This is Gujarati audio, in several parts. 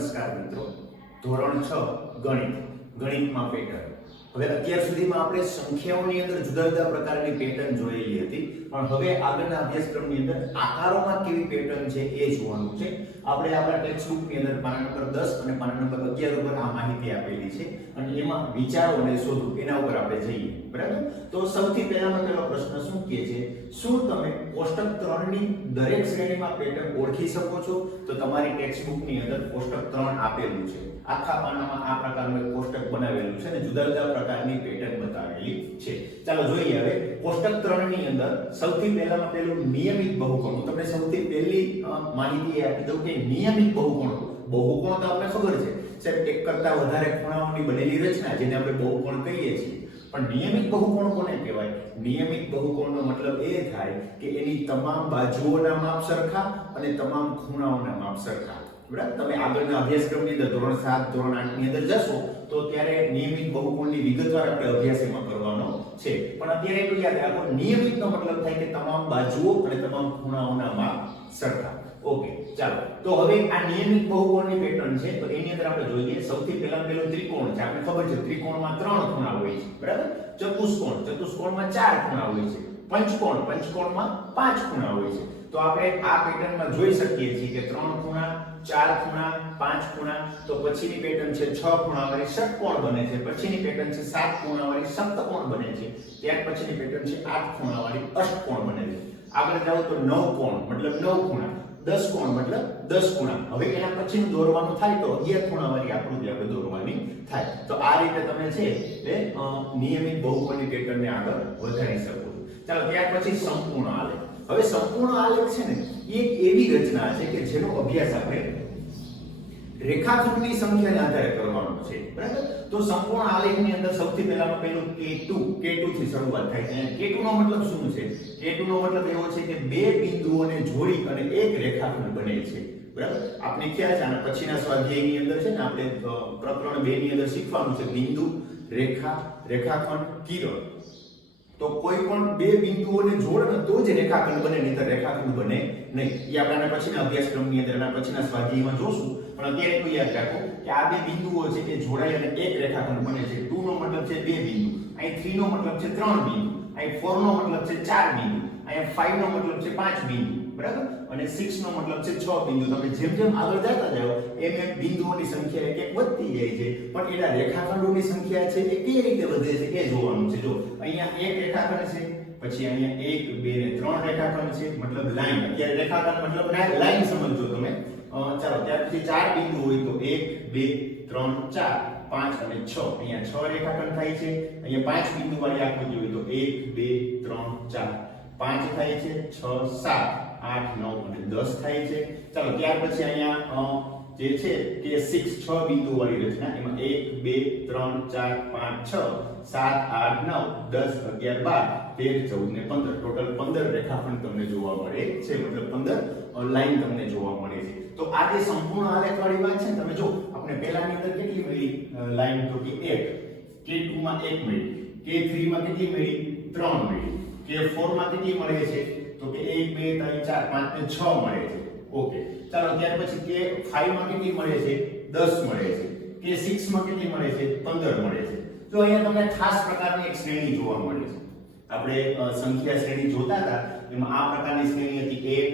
નમસ્કાર મિત્રો, ધોરણ 6 ગણિતમાં પેટર્ન. હવે અત્યાર સુધીમાં આપણે સંખ્યાઓની અંદર જુદા જુદા પ્રકારની પેટર્ન જોયેલી હતી, પણ હવે આગળના અભ્યાસક્રમની અંદર આકારોમાં કેવી પેટર્ન છે એ જોવાનું છે. આપણે આપણા ટેક્સ્ટબુકની અંદર પાના નંબર 10 અને પાના નંબર 11 ઉપર આ માહિતી આપેલી છે અને એમાં વિચારો અને શોધો એના ઉપર આપણે જઈએ. બરાબર? તો સૌથી પહેલાનો પેલો પ્રશ્ન શું કહે છે, શું તમે કોષ્ટક 3 ની દરેક શ્રેણીમાં પેટર્ન ઓળખી શકો છો? તો તમારી ટેક્સ્ટબુકની અંદર કોષ્ટક 3 આપેલું છે. આખા પાનામાં આ પ્રકારનું એક કોષ્ટક બનાવેલું છે અને જુદા જુદા પ્રકારની પેટર્ન બતાવેલી છે. ચાલો જોઈએ. હવે કોષ્ટક 3 ની અંદર સૌથી પહેલામાં પેલું નિયમિત બહુકોણ. હું તમને સૌથી પહેલી માહિતી આપી દઉં કે નિયમિત બહુકોણ તો આપણે ખબર છે સાહેબ, એક કરતા વધારે ખૂણાઓની બનેલી રચના જેને આપણે બહુકોણ કહીએ છીએ. પણ નિયમિત બહુકોણ કોને કહેવાય? નિયમિત બહુકોણનો મતલબ એ થાય કે એની તમામ બાજુઓના માપ સરખા અને તમામ ખૂણાઓના માપ સરખા. બરાબર? તમે આગળના અભ્યાસક્રમની અંદર ધોરણ 7 ધોરણ 8 ની અંદર જશો તો ત્યારે નિયમિત બહુકોણની વિગતવાર આપણે અભ્યાસ એમાં કરવાનો છે. પણ અત્યારે એટલું યાદ રાખો, નિયમિતનો મતલબ થાય કે તમામ બાજુઓ અને તમામ ખૂણાઓના માપ સરખા. ઓકે, ચાલો. તો હવે આ નિયમિત બહુકોણની પેટર્ન છે તો એની અંદર આપણે જોઈએ. સૌથી પહેલા પેલો ત્રિકોણ છે. આપણે ખબર છે ત્રિકોણમાં 3 ખૂણા હોય છે. બરાબર? ચતુષ્કોણમાં 4 ખૂણા હોય છે. પંચકોણમાં 5 ખૂણા હોય છે. તો આપણે આ પેટર્નમાં જોઈ શકીએ છીએ કે 3 ખૂણા, 4 ખૂણા, 5 ખૂણા. તો પછીની પેટર્ન છે 6 ખૂણાવાળી ષટકોણ બને છે. પછીની પેટર્ન છે 7 ખૂણાવાળી સપ્તકોણ બને છે. ત્યાર પછીની પેટર્ન છે 8 ખૂણાવાળી અષ્ટકોણ બને છે. આગળ જાઓ તો 9 કોણ મતલબ 9 ખૂણા, 10 કોણ મતલબ 10 ખૂણા. હવે એના પછીનું દોરવાનું થાય તો 11 ખૂણાવાળી આકૃતિ આપણે દોરવાની થાય. તો આ રીતે તમે છે એ નિયમિત બહુકોણની પેટર્નને આગળ વધારી શકો છો. ચાલો, ત્યાર પછી સંપૂર્ણ આલેખ. હવે સંપૂર્ણ આલેખ છે ને એ એક એવી રચના છે કે જેનો અભ્યાસ આપણે રેખાખંડની સંખ્યાને આધારે કરવાનો છે. બરાબર? તો સંપૂર્ણ આલેખની અંદર સૌથી પહેલામાં પેલું K2 થી શરૂઆત થાય છે. K2 નો મતલબ શું છે? K2 નો મતલબ એવો છે કે બે બિંદુઓને જોડી અને એક રેખાખંડ બને છે. બરાબર? આપણે ખ્યાલ છે આના પછીના સ્વાધ્યાયની અંદર છે ને આપણે પ્રકરણ 2 ની અંદર શીખવાનું છે બિંદુ, રેખા, રેખાખંડ, કિરણ. તો કોઈ પણ બે બિંદુઓને જોડે તો જ રેખાખંડ બને, નહીંતર રેખાખંડ બને નહીં. એ આપણે પછીના અભ્યાસક્રમની અંદર પછીના સ્વાધ્યાયમાં જોશું. પણ અત્યારે એટલું યાદ રાખો કે આ બે બિંદુઓ છે કે જોડાઈ અને એક રેખાખંડ બને છે. 2 નો મતલબ છે બે બિંદુ, અહીં 3 નો મતલબ છે 3 બિંદુ, અહીં 4 નો મતલબ છે 4 બિંદુ, અહીં 5 નો મતલબ છે 5 બિંદુ. બરાબર? અને 6 નો મતલબ છે 6 બિંદુ. તમે જેમ જેમ આગળ જતા જાઓ એમ એમ બિંદુઓની સંખ્યા એક વધતી જાય છે, પણ એના રેખાખંડોની સંખ્યા છે એ કેવી રીતે વધે છે એ જોવાનું છે. જો અહીંયા એક રેખાખંડ છે, પછી અહીંયા 1 2 ને 3 રેખાખંડ છે, મતલબ લાઈન. અત્યારે રેખાખંડ મતલબ લાઈન સમજજો તમે. ચાલો, ત્યારથી 4 બિંદુ હોય તો 1 2 3 4 5 અને 6. અહીંયા 6 રેખાખંડ થાય છે. અહીંયા 5 બિંદુ વાળી આકૃતિ હોય તો 1 2 3 4 5 થાય છે, 6 7 8 9 અને 10 થાય છે. ચાલો, ત્યાર પછી અહીંયા જે છે કે 6 બિંદુ વાળી રચના. એમાં 1 2 3 4 5 6 7 8 9 10 11 12 13 14 ને 15. ટોટલ 15 રેખાખંડ તમને જોવા મળે છે, મતલબ 15 લાઈન તમને જોવા મળે છે. તો આ જે સંપૂર્ણ આલેખ વાળી વાત છે ને, તમે જો આપણે પહેલાની અંદર કેટલી મળી લાઈન? તો કે 1. K2 માં 1 મળી, K3 માં કેટલી મળી? 3 મળી. K4 માં કેટલી મળે છે? તો કે 1 2 3 4 5 ને 6 મળે છે. ઓકે, ચાલો, ત્યાર પછી K5 માં કેટલી મળે છે? 10 મળે છે. K6 માં કેટલી મળે છે? 15 મળે છે. તો અહીંયા તમને ખાસ પ્રકારની એક શ્રેણી જોવા મળે છે. આપણે સંખ્યા શ્રેણી જોતા હતા એમાં આ પ્રકારની શ્રેણી હતી 1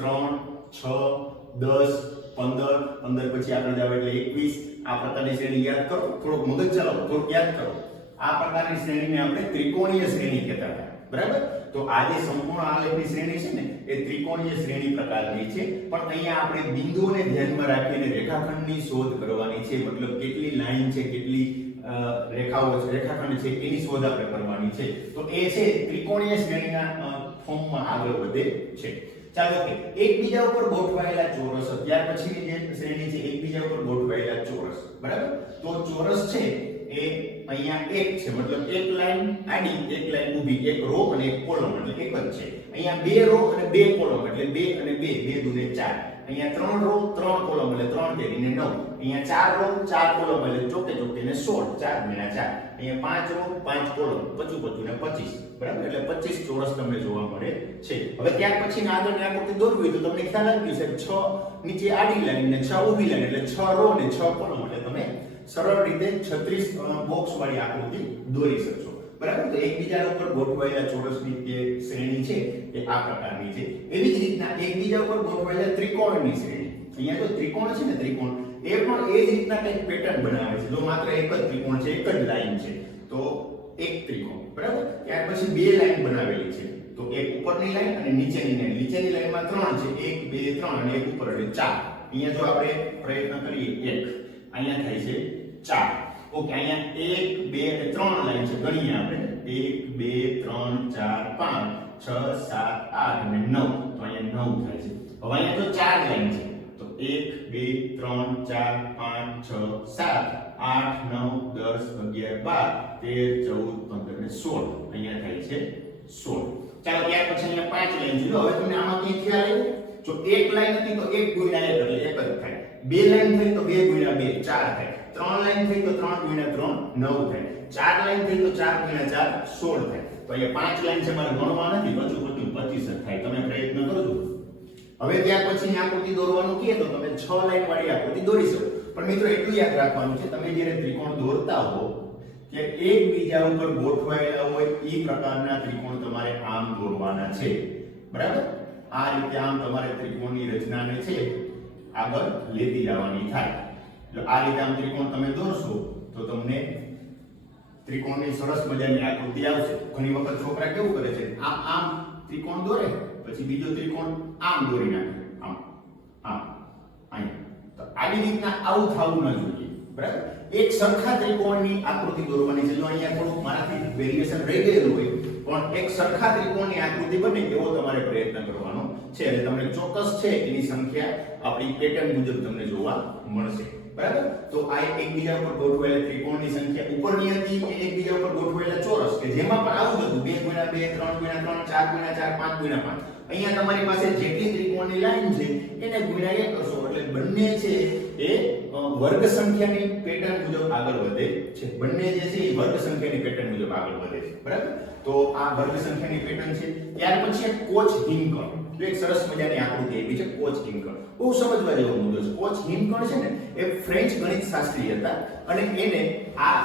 3 6 10 15 15 પછી આગળ જાવ એટલે 21. આ પ્રકારની શ્રેણી યાદ કરો, થોડુંક મગજ ચલાવો, થોડુંક યાદ કરો. આ પ્રકારની શ્રેણીને આપણે ત્રિકોણીય શ્રેણી કહેતા હતા. બરાબર? તો આ જે સંપૂર્ણ આલેખની શ્રેણી છે ને એ ત્રિકોણીય શ્રેણી પ્રકારની છે. પણ અહીંયા આપણે બિંદુઓને ધ્યાનમાં રાખીને રેખાખંડની શોધ કરવાની છે. મતલબ કેટલી લાઈન છે, કેટલી રેખાઓ છે, રેખાખંડ છે એની શોધ આપણે કરવાની છે. તો એ છે ત્રિકોણીય શ્રેણીના ફોર્મમાં આગળ વધે છે. ચાલો, કે એકબીજા ઉપર ગોઠવાયેલા ચોરસ. ત્યાર પછીની જે શ્રેણી છે એકબીજા ઉપર ગોઠવાયેલા ચોરસ. બરાબર? તો ચોરસ છે એ અહીંયા એક છે, મતલબ એક લાઈન આડી, એક લાઈન ઊભી, એક રો અને એક કોલમ, એટલે એક જ છે. અહીંયા બે રો અને બે કોલમ, એટલે 2 અને 2 2 દુને 4. અહીંયા 3 રો 3 કોલમ એટલે 3 તેરીને 9, અહીંયા 4 રો 4 કોલમ એટલે ચોકે ચોકે ને 16, 4 ગુણ્યા 4, અહીંયા 5 રો 5 કોલમ 25 ને 25, બરાબર, એટલે 25 ચોરસ તમને જોવા મળે છે. હવે ત્યાર પછી આગળની આકૃતિ દોરવી હોય તો તમને ખ્યાલ આવી ગયો છે 6 નીચે આડી લાઈન ને 6 ઊભી લાઈન એટલે 6 રો ને 6 કોલમ એટલે તમે સરળ રીતે 36 બોક્સ વાળી આકૃતિ દોરી શકશો, બરાબર. તો એકબીજા ઉપર ગોઠવાયેલા ચોરસની જે શ્રેણી છે એ આ પ્રકારની છે. એવી જ રીતના એકબીજા ઉપર ગોઠવાયેલા ત્રિકોણની શ્રેણી, અહીંયા તો ત્રિકોણ છે ને, ત્રિકોણ એ પણ એ જ રીતના કંઈક પેટર્ન બનાવે છે. જો માત્ર એક જ ત્રિકોણ છે, એક જ લાઈન છે તો એક ત્રિકોણ, બરાબર. ત્યાર પછી બે લાઈન બનાવેલી છે તો એક ઉપરની લાઈન અને નીચેની લાઈન. નીચેની લાઈનમાં 3 છે, 1 2 3 અને એક ઉપર એટલે 4. અહીંયા જો આપણે પ્રયત્ન કરીએ 1, અહીંયા થાય છે 4. ઓકે, અહીંયા 1 2 અને 3 લાઈન છે, ગણીએ આપણે 1 2 3 4 5 6 7 8 અને 9, તો અહીંયા 9 થાય છે. હવે અહીંયા જો 4 લાઈન છે તો 1 2 3 4 5 6 7 8 9 10 11 12 13 14 15 અને 16, અહીંયા થાય છે 16. ચાલો ત્યાર પછી અહીંયા 5 લાઈન છે. હવે તમને આમાં કઈ ખ્યાલ આવ્યો? જો એક લાઈન હતી તો 1 ગુણ્યા 1 એટલે 1 જ થાય. બે લાઈન થઈ તો 2 ગુણ્યા 2 4 થાય. 3 લાઈન થઈ તો 3 ગુણ્યા 3 9 થાય. 4 લાઈન થઈ તો 4 ગુણ્યા 4 16 થાય. તો અહીંયા 5 લાઈન છે, મારે ગણવા નથી, બચું 25 જ થાય. તમે પ્રયત્ન કરજો. હવે ત્યાર પછી આકૃતિ દોરવાનું કહે તો તમે 6 લાઈન વાળી આકૃતિ દોરી શકો. પણ મિત્રો એટલું યાદ રાખવાનું છે, તમે જ્યારે ત્રિકોણ દોરતા હો કે એકબીજા ઉપર ગોઠવાયેલા હોય એ પ્રકારના ત્રિકોણ તમારે આમ દોરવાના છે, બરાબર. આ રીતે આમ તમારે ત્રિકોણની રચનાને છે આગળ લેતી જવાની થાય. એટલે આ રીતે આમ ત્રિકોણ તમે દોરશો તો તમને ત્રિકોણની સરસ મજાની આકૃતિ આવશે. ઘણી વખત છોકરા કેવું કરે છે, આમ આમ ત્રિકોણ દોરે, પછી બીજો ત્રિકોણ આમ દોરી નાખે, આમ આમ અહીંયા. તો આવી રીતના આવું થવું ન જોઈએ, બરાબર. એક સરખા ત્રિકોણની આકૃતિ દોરવાની છે. જો અહીંયા થોડુંક મારાથી વેરિએશન રહી ગયેલું હોય પણ એક સરખા ત્રિકોણની આકૃતિ બને એવો તમારે પ્રયત્ન કરવાનો છે અને તમને ચોક્કસ છે એની સંખ્યા આપણી પેટર્ન મુજબ તમને જોવા મળશે, બરાબર. તો આ એકબીજા ઉપર ગોઠવાયેલા ત્રિકોણની સંખ્યા ઉપરની હતી કે એકબીજા ઉપર ગોઠવાયેલા ચોરસ કે જેમાં પણ આવું જ હતું 2 ગુણ્યા 2 3 ગુણ્યા 3 4 ગુણ્યા 4 5 ગુણ્યા 5. અહીંયા તમારી પાસે જેટલી ત્રિકોણની લાઈન છે એને ગુણ્યા 1 કરશો એટલે બંને છે એ વર્ગ સંખ્યાની પેટર્ન મુજબ આગળ વધે છે. બંને જે છે એ વર્ગ સંખ્યાની પેટર્ન મુજબ આગળ વધે છે, બરાબર. તો આ વર્ગ સંખ્યાની પેટર્ન છે. ત્યાર પછી એક કોચ હિમકણ, તો એક સરસ મજાની આકૃતિ આપી છે કોચ હિમકણ. બહુ સમજવા જેવો મુદ્દો છે. કોચ હિમકણ છે ને એ ફ્રેન્ચ ગણિતશાસ્ત્રી હતા અને એને આ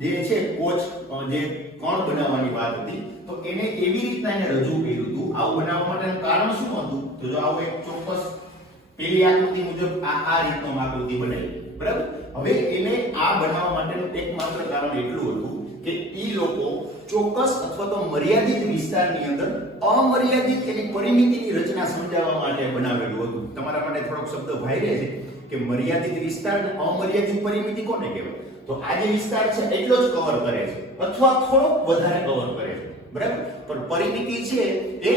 જે છે કોચ જે કણ બનાવવાની વાત હતી તો એને એવી રીતના એને રજૂ કર્યું હતું. આવું બનાવવા માટેનું કારણ શું હતું? તો જો આવું એક ચોક્કસ પેલી આકૃતિ મુજબ આ રીતનો આકૃતિ બનાવી, બરાબર. હવે એને આ બનાવવા માટેનું એકમાત્ર કારણ એટલું હતું કે ઈ લોકો ચોક્કસ અથવા તો મર્યાદિત વિસ્તારની અંદર અમર્યાદિત એની પરિમિતિની રચના સમજાવવા માટે બનાવેલું હતું. તમારા માટે થોડોક શબ્દ ભાઈ છે કે મર્યાદિત વિસ્તાર અને અમર્યાદિત પરિમિતિ કોને કહેવાય? તો આ જે વિસ્તાર છે એટલો જ કવર કરે છે અથવા થોડોક વધારે કવર કરે છે, બરાબર. પણ પરિમિતિ છે એ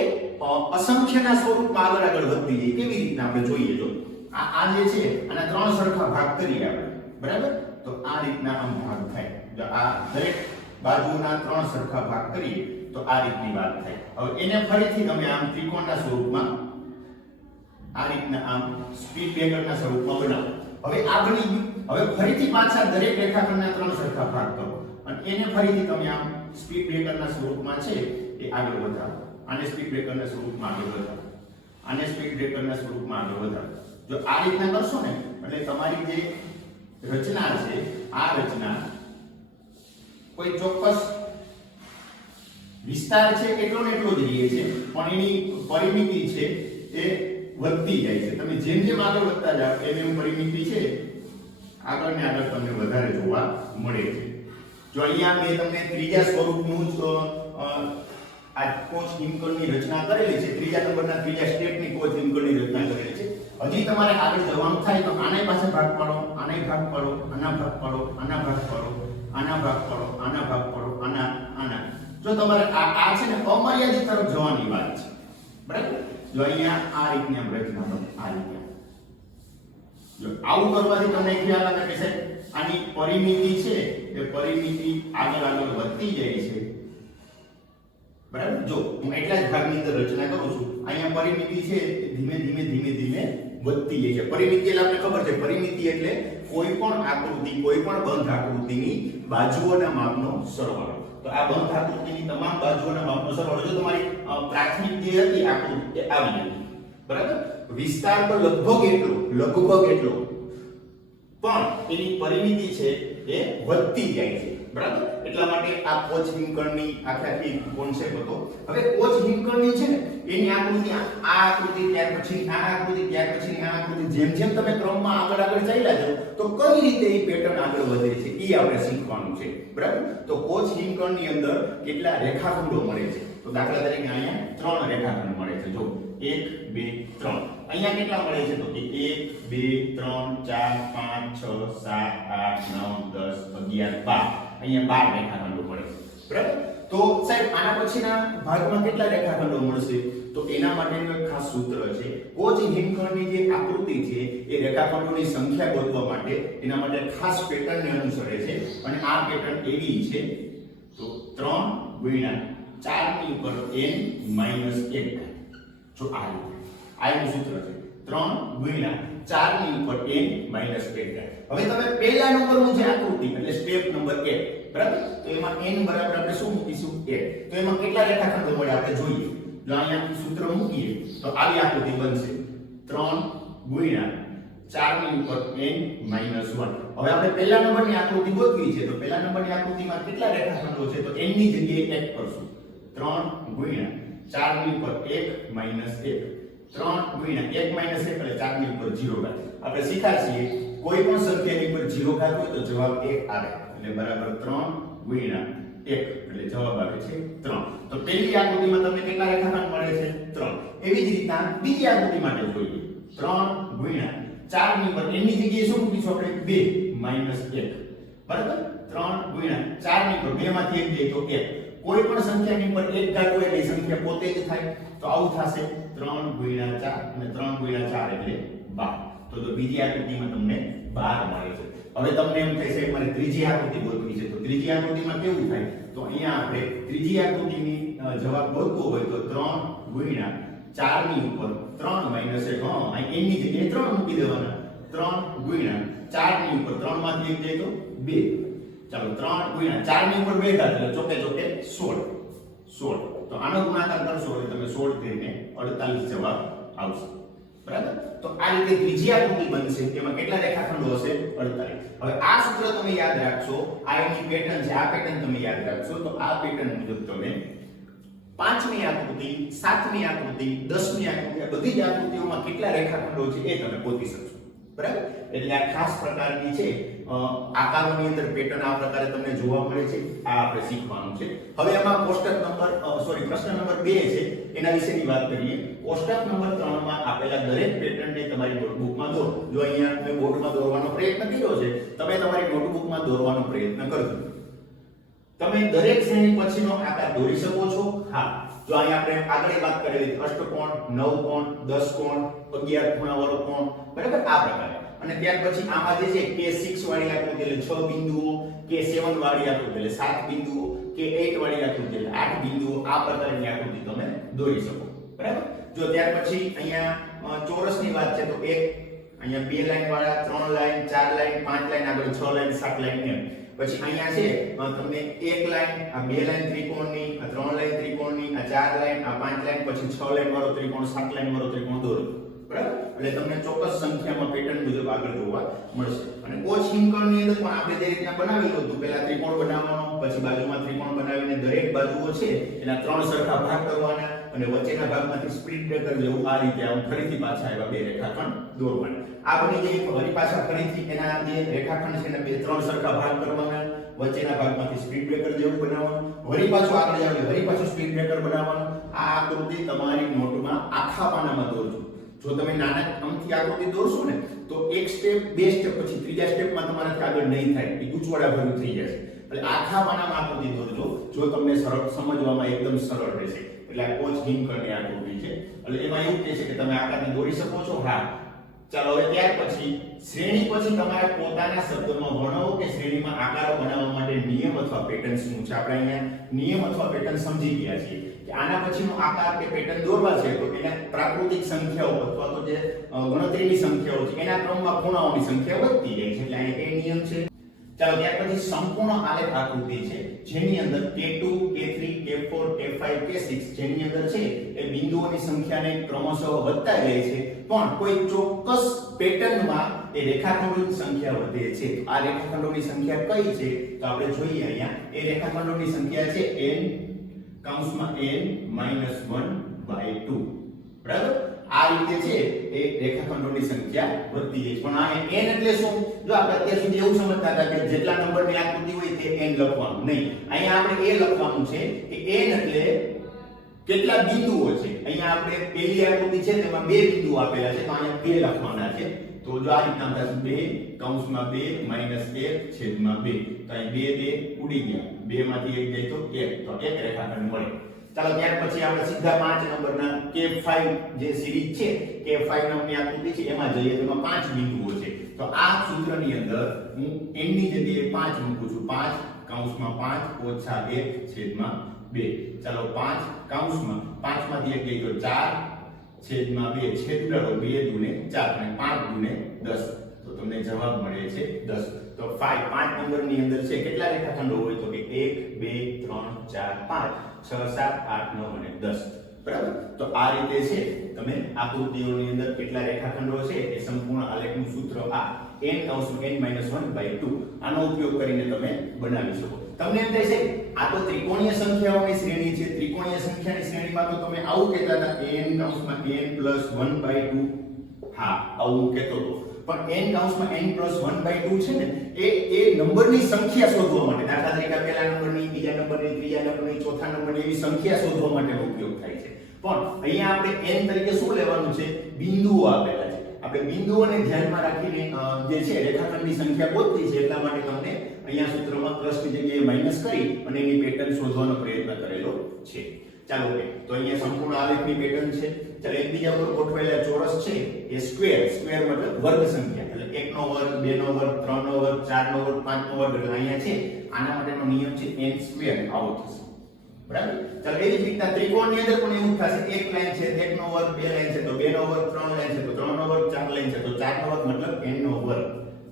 અસંખ્યના સ્વરૂપમાં આગળ વધતી જાય. કેવી રીતના આપણે જોઈએ, જો આ જે છે આના 3 સરખા ભાગ કરીએ આપણે, બરાબર. તો આ રીતના આમ ભાગ થાય. જો આ દરેક બાજુના 3 સરખા ભાગ કરીએ તો આ રીતની વાત થાય. હવે એને ફરીથી તમે આમ ત્રિકોણના સ્વરૂપમાં આ રીતના આમ સ્પીડ બ્રેકરના સ્વરૂપમાં બનાવો. હવે આ બની ગયું. હવે ફરીથી પાછા દરેક રેખાખંડના 3 સરખા ભાગ કરો અને એને ફરીથી તમે આમ સ્પીડ બ્રેકરના સ્વરૂપમાં છે એ આગળ વધારો. આને સ્પીડ બ્રેકરના સ્વરૂપમાં આગળ વધારો, આને સ્પીડ બ્રેકરના સ્વરૂપમાં આગળ વધારો. જો આ રીતના કરશો ને એટલે તમારી જે રચના છે આ રચના કોઈ ચોક્કસ વિસ્તાર છે એટલો ને એટલો જ રહે છે પણ એની પરિમિતિ છે એ વધતી જાય છે. તમે જેમ જેમ આગળ વધતા જાવ એમ પરિમિતિ છે આગળ ને આગળ તમને વધારે જોવા મળે છે. જો અહીંયા મેં તમને ત્રીજા સ્વરૂપનું જ આ કોચ હિમકણની રચના કરેલી છે. ત્રીજા નંબરના ત્રીજા સ્ટેપની કોચ હિમકણની રચના કરેલી છે. હજી તમારે આગળ જવાનું થાય તો આને પાસે ભાગ પાડો, આને ભાગ પાડો, આના ભાગ પાડો, આના ભાગ પાડો, આના ભાગ પાડો, આના ભાગ પાડો, આના. જો તમારે આ છે ને અમર્યાદિત તરફ જવાની વાત છે, બરાબર. જો અહીંયા આ રીતની આમ રચના કરો, આ રીતે જો આવું કરવાથી તમને ખ્યાલ આવે કે સાહેબ આની પરિમિતિ છે એ પરિમિતિ આગળ વધતી જાય છે, બરાબર. જો હું એટલા જ ભાગની અંદર રચના કરું છું. અહીંયા અહીંયા પરિમિતિ છે ધીમે ધીમે વધતી જાય છે. પરિમિતિ એટલે આપણે ખબર છે, પરિમિતિ એટલે કોઈ પણ આકૃતિ, કોઈ પણ બંધ આકૃતિની બાજુઓના માપનો સરવાળો. તો આ બંધ આકૃતિની તમામ બાજુઓના માપનો સરવાળો. જો તમારી પ્રાથમિક જે હતી આકૃતિ એ આવી હતી, બરાબર? વિસ્તાર તો લગભગ એટલો પણ એની પરિમિતિ છે એ વધતી જાય છે, બરાબર? એટલા માટે આ કોચ હિમકણની આખી કોન્સેપ્ટ હતો. હવે કોચ હિમકણની છે ને એની આકૃતિ, આ આકૃતિ, ત્યાર પછી આ આકૃતિ, ત્યાર પછી આ આકૃતિ, જેમ તમે ક્રમમાં આગળ ચાલ્યા જાઓ તો કઈ રીતે એ પેટર્ન આગળ વધે છે એ આપણે શીખવાનું છે, બરાબર? તો કોચ હિમકણની અંદર કેટલા રેખાખંડો મળે છે? તો દાખલા તરીકે અહીંયા 3 રેખાખંડ મળે છે. જો 1 2 3. અહીંયા કેટલા મળે છે? તો કે 1 2 3 4 5 6 7 8 9 10 11 12. અહીંયા 12 રેખાખંડો મળે છે, બરાબર? તો સાહેબ આના પછીના ભાગમાં કેટલા રેખાખંડો મળશે? તો એના માટેનું એક ખાસ સૂત્ર છે. કોચ હિમખંડની જે આકૃતિ છે એ રેખાખંડોની સંખ્યા ગોતવા માટે એના માટે ખાસ પેટર્નને અનુસરે છે અને આ પેટર્ન એવી છે. તો 3 ગુણ્યા 4 ની ઉપર n - 1. જો આનું સૂત્ર છે 3 ગુણ્યા 4 ની ઉપર n - 1. હવે તમે પહેલા નંબરનું જે આકૃતિ એટલે સ્ટેપ નંબર 1, બરાબર? તો એમાં n બરાબર આપણે શું મૂકીશું? 1. તો એમાં કેટલા રેખાખંડો મળે આપણે જોઈએ. જો અહીંયા સૂત્ર મૂકીએ તો આવી આકૃતિ બનશે 3 ગુણ્યા 4 ની ઉપર n - 1. હવે આપણે પહેલા નંબરની આકૃતિ ગોતવી છે. તો પહેલા નંબરની આકૃતિમાં કેટલા રેખાખંડો છે? તો n ની જગ્યાએ 1 કરશું. 3 ગુણ્યા 4 ની ઉપર 1 - 1. 3 ગુણ્યા 1 - 1 એટલે 4 ની ઉપર 0 ઘાત. આપણે શીખ્યા છીએ કોઈ પણ સંખ્યાની ઉપર 0 ઘાત હોય તો જવાબ 1 આવે. એટલે બરાબર 3 ગુણ્યા 1 એટલે જવાબ આવે છે 3. તો પહેલી આકૃતિમાં તમને કેટલા રેખાખંડ મળે છે? 3. એવી જ રીતના બીજી આકૃતિ માટે જોઈએ. 3 ગુણ્યા 4 ની ઉપર n ની જગ્યાએ શું મૂકીશું આપણે? 2 - 1. બરાબર? 3 ગુણ્યા 4 ની ઉપર 2 માંથી 1 જાય તો 1. કોઈ પણ સંખ્યાની ઉપર 1 ઘાત હોય એટલે સંખ્યા પોતે જ થાય. તો આવું થશે 3 ગુણ્યા 4 અને 3 ગુણ્યા 4 એટલે 12. તો બીજી આકૃતિમાં તમને 12 મળે છે. હવે તમને એમ થશે કે મારે ત્રીજી આકૃતિ ગોતવી છે. તો ત્રીજી આકૃતિમાં કેવું થાય? તો અહીંયા આપણે ત્રીજી આકૃતિની જવાબ ગોતવો હોય તો 3 ગુણ્યા 4 ની ઉપર 3 - 1. અહીં n ની જગ્યાએ 3 મૂકી દેવાના. 3 ગુણ્યા 4 ની ઉપર 3 માંથી 1 જાય તો 2. ચાલો 3 ગુણ્યા 4 ની ઉપર 2 ઘાત એટલે ચોકે 16. તો આનો ગુણાકાર કરશો એટલે તમે 16 કરીને 48 જવાબ આવશે, બરાબર? તો આ રીતે ત્રીજી આકૃતિ બનશે. એમાં કેટલા રેખાખંડો હશે? 48. હવે આ સૂત્ર તમે યાદ રાખશો. આ એની પેટર્ન છે. આ પેટર્ન તમે યાદ રાખશો તો આ પેટર્ન મુજબ તમે 5મી આકૃતિ, 7મી આકૃતિ, 10મી આકૃતિ, આ બધી જ આકૃતિઓમાં કેટલા રેખાખંડો છે એ તમે ગોતી શકશો, બરાબર? એટલે આ ખાસ પ્રકારની છે આકારોની અંદર પેટર્ન આ પ્રકારે તમને જોવા મળે છે. આ આપણે શીખવાનું છે. હવે આમાં પ્રશ્ન નંબર 2 છે એના વિશેની વાત કરીએ. કોષ્ટક નંબર 3 માં આપેલા દરેક પેટર્નને તમારી નોટબુકમાં દોરો. જો અહીંયા મેં બોર્ડમાં દોરવાનો પ્રયત્ન કર્યો છે, તમે તમારી નોટબુકમાં દોરવાનો પ્રયત્ન કરજો. તમે દરેક શ્રેણી પછીનો આકાર દોરી શકો છો. હા, જો અહીંયા આપણે આગળ વાત કરેલી અષ્ટકોણ, નવકોણ, 10 કોણ, 11 ખૂણાવાળો કોણ, બરાબર? આ પ્રકારે. અને ત્યાર પછી આમાં જે છે K6 વાળી આકૃતિ એટલે 6 બિંદુઓ, K7 વાળી આકૃતિ એટલે 7 બિંદુઓ, K8 વાળી આકૃતિ એટલે 8 બિંદુઓ, આ પ્રકારની આકૃતિ તમે દોરી શકો, બરાબર? જો ત્યાર પછી અહીંયા ચોરસની વાત છે તો એક અહીંયા 2 લાઈન વાળા, 3 લાઈન, 4 લાઈન, 5 લાઈન, આગળ 6 લાઈન, 7 લાઈન એમ. પછી અહીંયા છે તમને 1 લાઈન, આ 2 લાઈન ત્રિકોણની, આ 3 લાઈન ત્રિકોણની, આ 4 લાઈન, આ 5 લાઈન, પછી 6 લાઈન વાળો ત્રિકોણ, 7 લાઈન વાળો ત્રિકોણ દોરો, બરાબર? એટલે તમને ચોક્કસ સંખ્યામાં પેટર્ન મુજબ આગળ જોવા મળશે. અને કોચ હિમકણની અંદર પણ આપણે જે રીતના બનાવેલું હતું, પહેલા ત્રિકોણ બનાવવાનો, પછી બાજુમાં ત્રિકોણ બનાવીને દરેક બાજુઓ છે એના 3 સરખા ભાગ કરવાના અને વચ્ચેના ભાગમાંથી સ્પ્લિટ બ્રેકર જેવું આ રીતે આમ ફરીથી પાછા આવ્યા 2 રેખાખંડ દોરવાના. આ બની જાય ફરી પાછા ફરીથી એના જે રેખાખંડ છે એના 3 સરખા ભાગ કરવાના, વચ્ચેના ભાગમાંથી સ્પ્લિટ બ્રેકર જેવું બનાવવાનું, વળી પાછું આગળ જાવ વળી પાછું સ્પ્લિટ બ્રેકર બનાવવાનું. આ આકૃતિ તમારી નોટમાં આખા પાનામાં દોરજો. જો તમે નાના અમથી આકૃતિ દોરશો ને તો એક સ્ટેપ, 2 સ્ટેપ, પછી ત્રીજા સ્ટેપમાં તમારાથી આગળ નહીં થાય, એ ગૂંચવાડા ભર્યું થઈ જશે. એટલે આખા પાનામાં આકૃતિ દોરજો જો તમને સરળ સમજવામાં એકદમ સરળ રહેશે. એટલે આ કોચ હિમકણની આકૃતિ છે. એટલે એમાં એવું કહે છે કે તમે આકારને દોરી શકો છો. હા, ચાલો હવે ત્યાર પછી શ્રેણી પછી તમારા પોતાના શબ્દોમાં વર્ણવો કે શ્રેણીમાં આકારો બનાવવા માટે નિયમ અથવા પેટર્ન શું છે. આપણે અહીંયા નિયમ અથવા પેટર્ન સમજી ગયા છીએ કે આના પછીનો આકાર કે પેટર્ન દોરવા છે તો એના પ્રાકૃતિક સંખ્યાઓ અથવા તો જે ગણતરીની સંખ્યાઓ છે એના ક્રમમાં ખૂણાઓની સંખ્યા વધતી જાય છે એટલે અહીંયા એ નિયમ છે. ચાલો ત્યાર પછી સંપૂર્ણ આલેખ આકૃતિ છે જેની અંદર K2 K3 K4 K5 K6 જેની અંદર છે એ બિંદુઓની સંખ્યાને ક્રમશઃ વધતા જાય છે પણ કોઈ ચોક્કસ પેટર્નમાં એ રેખાખંડોની સંખ્યા વધે છે. આ રેખાખંડોની સંખ્યા કઈ છે તો આપણે જોઈએ અહીંયા એ રેખાખંડોની સંખ્યા છે n કૌંસમાં n - 1/2 બરાબર. આ રીતે છે એ રેખાખંડોની સંખ્યા વધતી જાય છે પણ આ n એટલે શું? જો આપણે અત્યાર સુધી એવું સમજતા હતા કે જેટલા નંબરની આકૃતિ હોય તે n લખવાનું નહીં. અહીંયા આપણે એ લખવાનું છે કે n એટલે કેટલા બિંદુઓ છે. અહીંયા આપણે પહેલી આકૃતિ છે તેમાં બે બિંદુઓ આપેલા છે તો અહીંયા બે લખવાના છે. તો જો આ રીતના થશે 2 કૌંસમાં 2 - 1/2 તો અહીં 2 ઉડી ગયા. 2 માંથી 1 જાય તો 1 તો એક રેખાખંડ મળે. ચાલો ત્યાર પછી આપણે સીધા 5 નંબરના K5 જે સિરીઝ છે K5 નામની આકૃતિ છે એમાં જઈએ તો એમાં 5 બિંદુઓ છે. તો આ સૂત્રની અંદર હું n ની જગ્યાએ 5 મૂકું છું. 5 કૌંસમાં 5 - 1/2. ચાલો 5 કૌંસમાં 5 માંથી 1 ગઈ તો 4/2 છેદ ઉડાડો 2 દુને 4 અને 5 દુને 10 તો તમને જવાબ મળે છે 10. તો 5 નંબરની અંદર છે કેટલા રેખાખંડો હોય તો કે 1 2 3 4 5 6 7 8 9 અને 10 બરાબર. તો આ રીતે છે તમે આકૃતિઓની અંદર કેટલા રેખાખંડો છે એ સંપૂર્ણ આલેખનું સૂત્ર આ n કૌંસમાં n - 1/2 આનો ઉપયોગ કરીને તમે બનાવી શકો. તમને એમ થાય છે આ તો ત્રિકોણીય સંખ્યાઓની શ્રેણી છે. ત્રિકોણીય સંખ્યાની શ્રેણીમાં તો તમે આવું કહેતા હતા n કૌંસમાં n + 1/2. હા આવું કહેતો હતો પણ n કૌંસમાં n + 1/2 છે ને એ નંબરની સંખ્યા શોધવા માટે દાખલા તરીકે પહેલા નંબરની બીજા નંબરની ત્રીજા નંબરની ચોથા નંબરની એવી સંખ્યા શોધવા માટેનો ઉપયોગ થાય છે. પણ અહીંયા આપણે n તરીકે શું લેવાનું છે? બિંદુઓ આપેલા છે. આપણે બિંદુઓને ધ્યાનમાં રાખીને જે છે રેખાખંડની સંખ્યા ગોતવી છે એટલા માટે તમને અહીંયા સૂત્રમાં પ્લસની જગ્યાએ માઈનસ કરી અને એની પેટર્ન શોધવાનો પ્રયત્ન કરેલો છે. ચાલો ઓકે તો અહીંયા સંપૂર્ણ આલેખની પેટર્ન છે. ચાલો એકબીજા પર ગોઠવાયેલા ચોરસ છે એ સ્ક્વેર મતલબ વર્ગ સંખ્યા એટલે 1 નો વર્ગ 2 નો વર્ગ 3 નો વર્ગ 4 નો વર્ગ 5 નો વર્ગ એટલે અહીંયા છે આના માટેનો નિયમ છે n² આવો થશે બરાબર. ચાલો એવી જ રીતના ત્રિકોણની અંદર પણ એવું થશે. એક લાઈન છે 1 નો વર્ગ 2 લાઈન છે તો 2 નો વર્ગ 3 લાઈન છે તો 3 નો વર્ગ 4 લાઈન છે તો 4 નો વર્ગ મતલબ n નો વર્ગ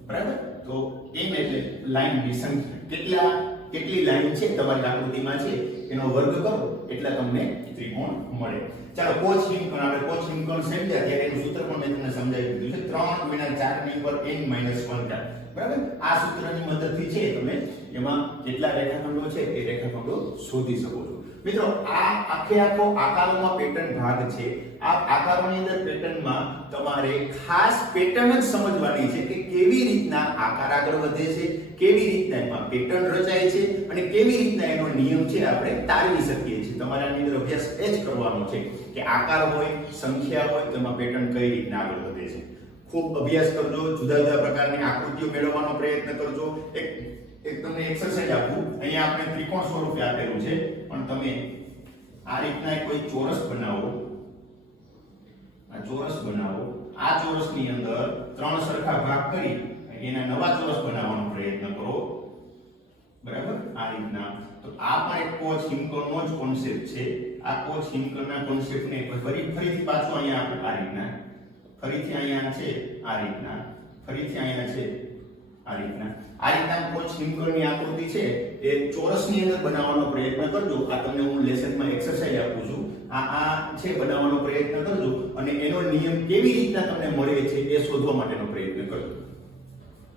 બરાબર. તો n એટલે લાઈનની સંખ્યા કેટલી લાઈન છે તમારી આકૃતિમાં છે એનો વર્ગ કરો એટલે તમને ત્રિકોણ મળે. ચાલો કોચિંકોણ આપણે કોચિંકોણ સમજ્યા ત્યારે એનું સૂત્ર પણ મેં તમને સમજાવી દીધું છે 3 × 4 ની ઉપર n - 1 બરાબર. આ સૂત્રની મદદથી છે તમે એમાં કેટલા રેખાખંડો છે એ રેખાખંડો શોધી શકો છો. મિત્રો આ આખો આકારોમાં પેટર્ન ભાગ છે. આ આકારોની અંદર પેટર્નમાં તમારે ખાસ પેટર્ન જ સમજવાની છે કે કેવી રીતના આકાર આગળ વધે છે, કેવી રીતના એમાં પેટર્ન રચાય છે અને કેવી રીતના એનો નિયમ છે આપણે તારવી શકીએ છીએ. તમારે આની અંદર અભ્યાસ એ જ કરવાનો છે કે આકાર હોય, સંખ્યા હોય તેમાં પેટર્ન કઈ રીતના આગળ વધે છે. ખૂબ અભ્યાસ કરજો, જુદા જુદા પ્રકારની આકૃતિઓ મેળવવાનો પ્રયત્ન કરજો. એક તમને એક્સરસાઇઝ આપું. અહીંયા આપણે ત્રિકોણ સ્વરૂપે આપેલું છે પણ તમે આ રીતના કોઈ ચોરસ બનાવો. આ ચોરસ બનાવો. આ ચોરસની અંદર 3 સરખા ભાગ કરી એના નવા ચોરસ બનાવવાનો પ્રયત્ન કરો બરાબર. આ રીતના તો આ પણ એક કોચિંકોણનો જ કોન્સેપ્ટ છે. આ કોચિંકોણના કોન્સેપ્ટને ફરીથી પાછું અહીંયા આપણે આ રીતના ફરીથી અહીંયા છે આ રીતના ફરીથી અહીંયા છે આ રીતના કોચિંકોણની આકૃતિ છે એ ચોરસની અંદર બનાવવાનો પ્રયત્ન કરજો. આ તમને હું લેસનમાં એક્સરસાઇઝ આપું છું. આ છે બનાવવાનો પ્રયત્ન કરજો અને એનો નિયમ કેવી રીતના તમને મળે છે એ શોધવા માટેનો પ્રયત્ન કરજો.